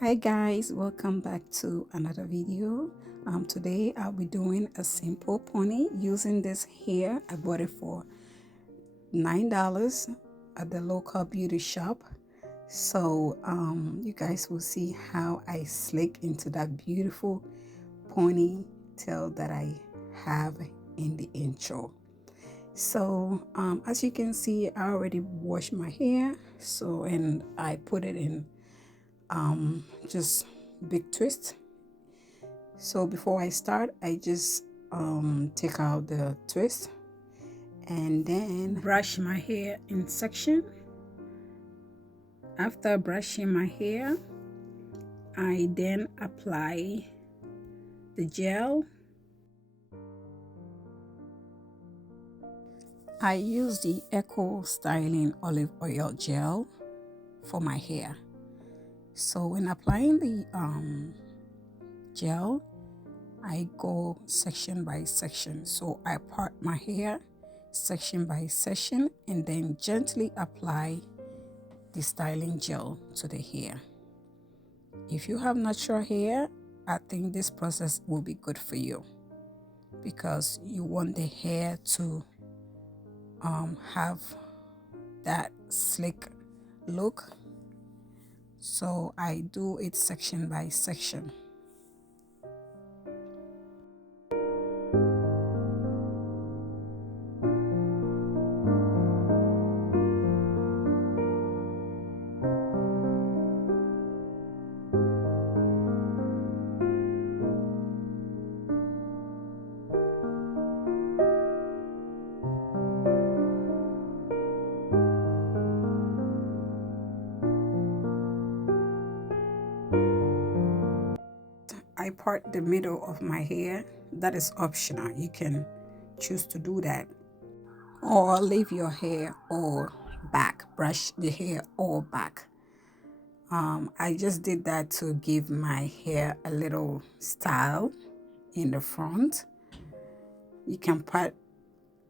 Hi guys, welcome back to another video. Today I'll be doing a simple pony using this hair. I bought it for $9 at the local beauty shop. So you guys will see how I slick into that beautiful ponytail that I have in the intro. So as you can see, I already washed my hair, and I put it in just big twist. So before I start, I just take out the twist and then brush my hair in section. After brushing my hair, I then apply the gel. I use the Eco Styling Olive Oil Gel for my hair. So when applying the gel, I go section by section. So I part my hair section by section and then gently apply the styling gel to the hair. If you have natural hair, I think this process will be good for you because you want the hair to have that slick look. So I do it section by section. I part the middle of my hair. That is optional. You can choose to do that, or leave your hair all back. Brush the hair all back. I just did that to give my hair a little style in the front. You can part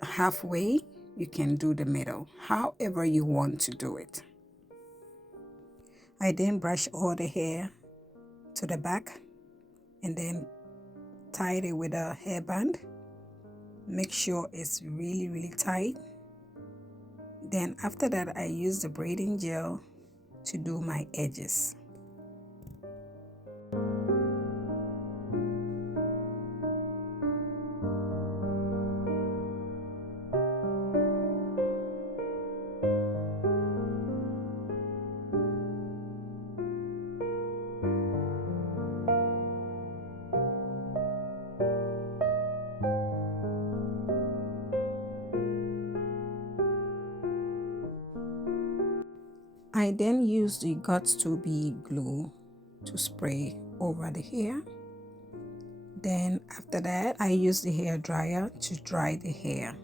halfway. You can do the middle, however you want to do it. I then brush all the hair to the back and then tie it with a hairband. Make sure it's really tight. Then after that, I use the braiding gel to do my edges. I then use the got2b glue to spray over the hair. Then after that, I use the hair dryer to dry the hair.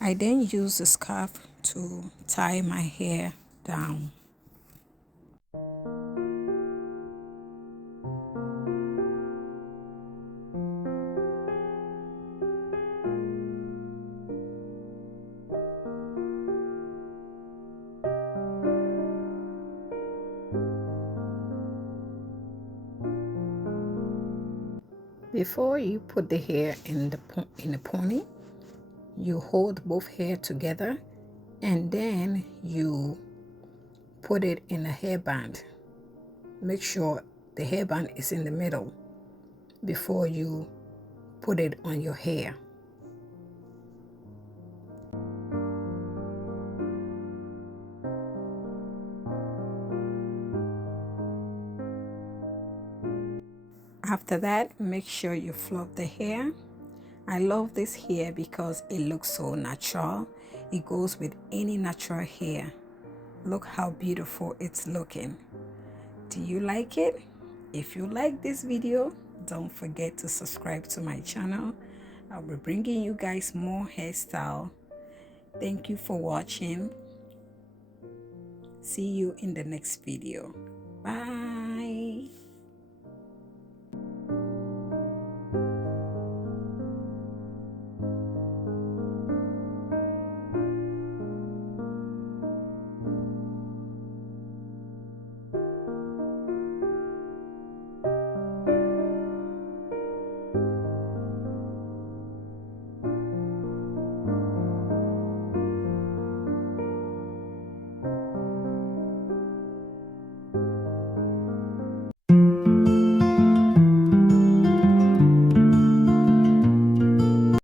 I then use a scarf to tie my hair down. Before you put the hair in the pony, you hold both hair together and then you put it in a hairband. Make sure the hairband is in the middle before you put it on your hair. After that, make sure you fluff the hair. I love this hair because it looks so natural. It goes with any natural hair. Look how beautiful it's looking. Do you like it? If you like this video, don't forget to subscribe to my channel. I'll be bringing you guys more hairstyle. Thank you for watching. See you in the next video. Bye.